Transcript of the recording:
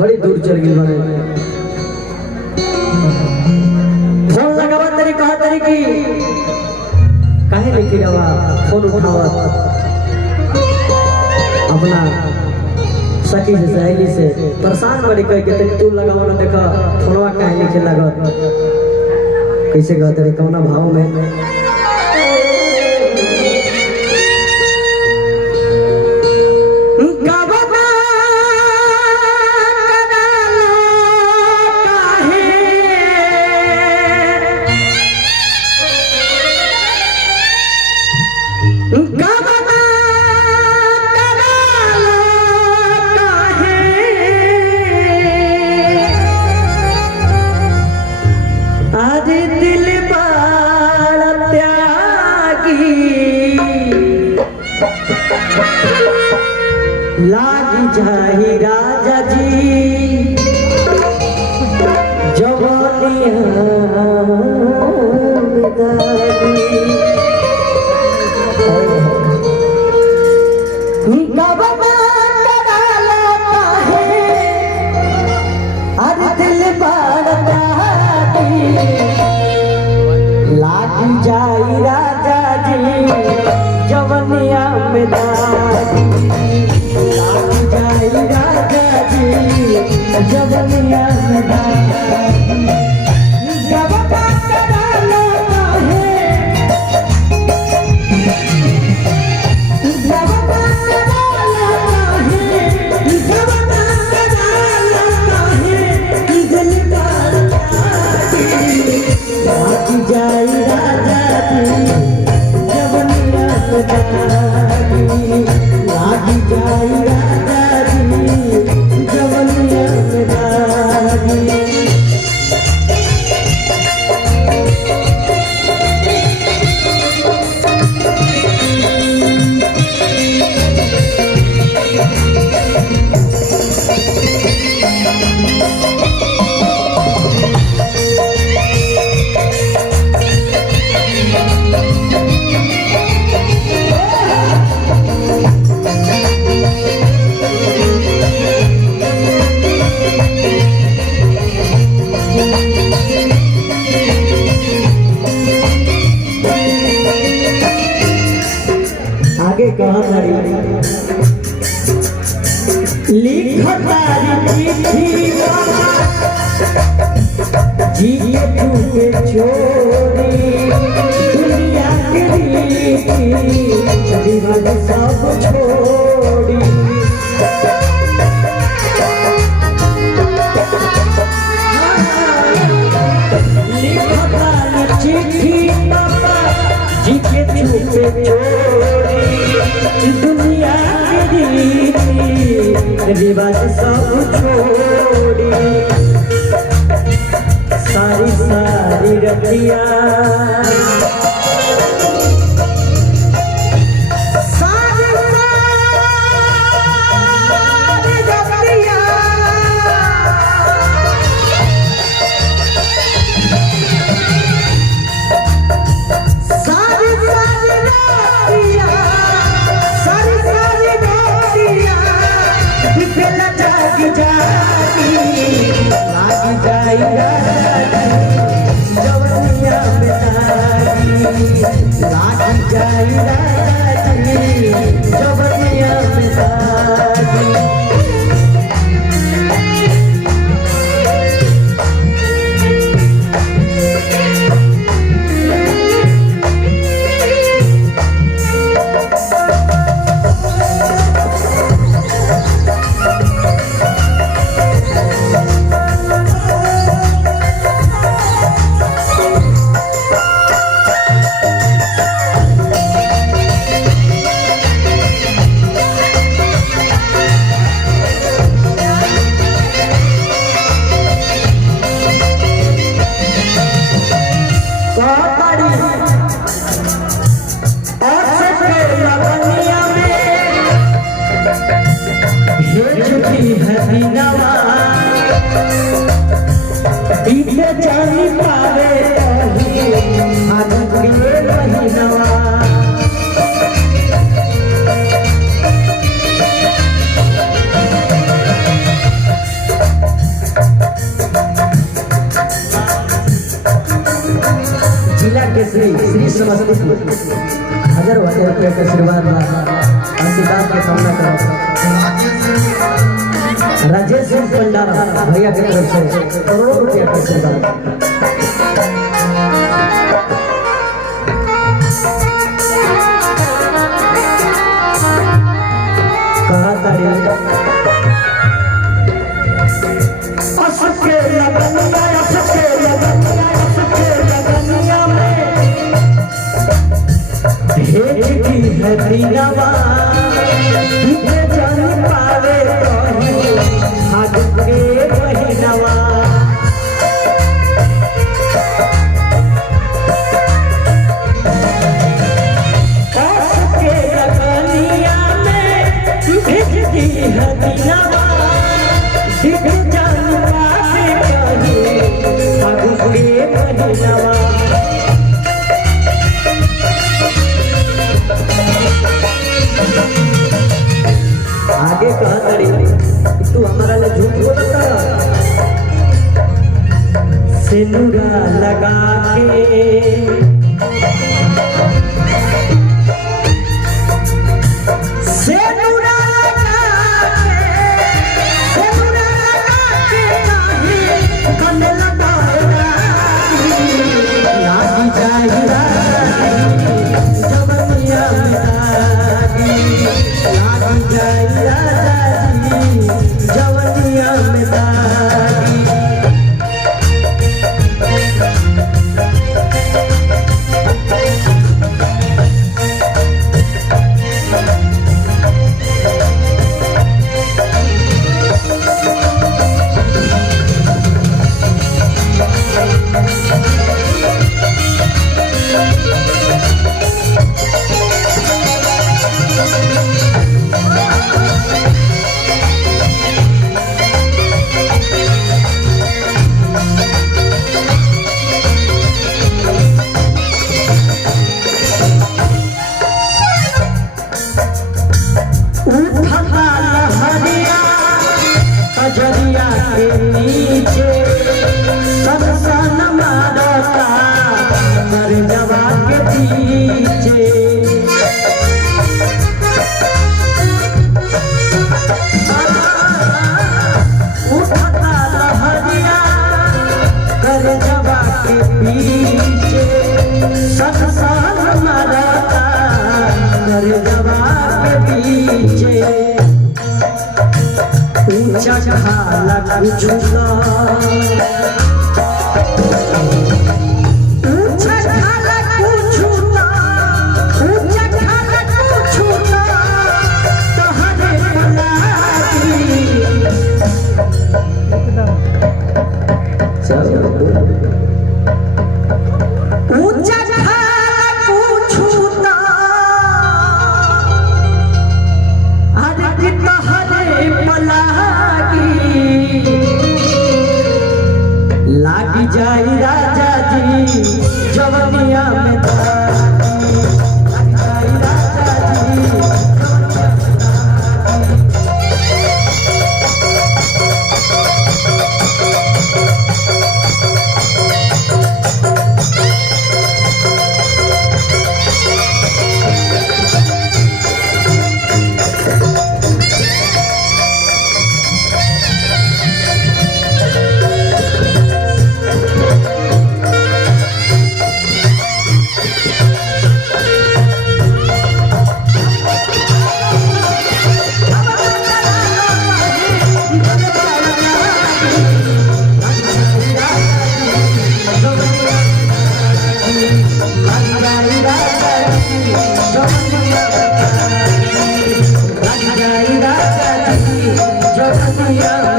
बड़ी दूर चल गई बने फोन लगावा तेरी कहा तेरी की काहे लिखी रवा फोन उठावा अपना सखी से सहेली से परेशान बड़ी कह के तू लगावा ना देखा फोनवा काहे लिखे लागत कैसे कह तेरी कौना भाव में लागी जाही राजा जी जवानिया लागी जाई राजा जी जवनिया में जवनिया आगे कहा लिखतारी चिट्ठी जी के छोड़ी दुनिया के रिवाज सब छोड़ी लिखतारी चिट्ठी जी के छोड़ी दुनिया की रिवाज सब छोड़ी सारी सारी रतिया जानी पावे समस्तीपुर हजारों रुपये का आशीर्वाद आशीर्वाद का सामना करा राजेश सिंह भंडारा भैया की तरफ से करोड़ों रुपये का आशीर्वाद। कहा तारीख है दीनावा तुझे जान पावे कहीं हाथ के महीनावा के लगनिया में भेजती है दीनावा तुझे जान पावे कहीं हाथ के महीनावा। आगे कहा तड़ी तू हमारा ले झूठ बोलता सिंदूरा लगा के सिंदूरा लगा के नहीं कन लगाएगा लागी जाएगा जबनिया में लागी जाएगा जवनिया में दागी। कजरिया के नीचे सरसन मारता मर जवा के पीछे उठता लहरिया कर जवा के पीछे सरसन मारता कर जवा के पीछे ऊंचा खाला कुछुता ऊंचा खाला कुछुता ऊंचा खाला कुछुता तहरे पलागी ऊंचा खाला कुछुता अरे कि तहरे पलागी लागी जाई राजा जी जवनिया में दागी लागी जाई राजा जी Yeah.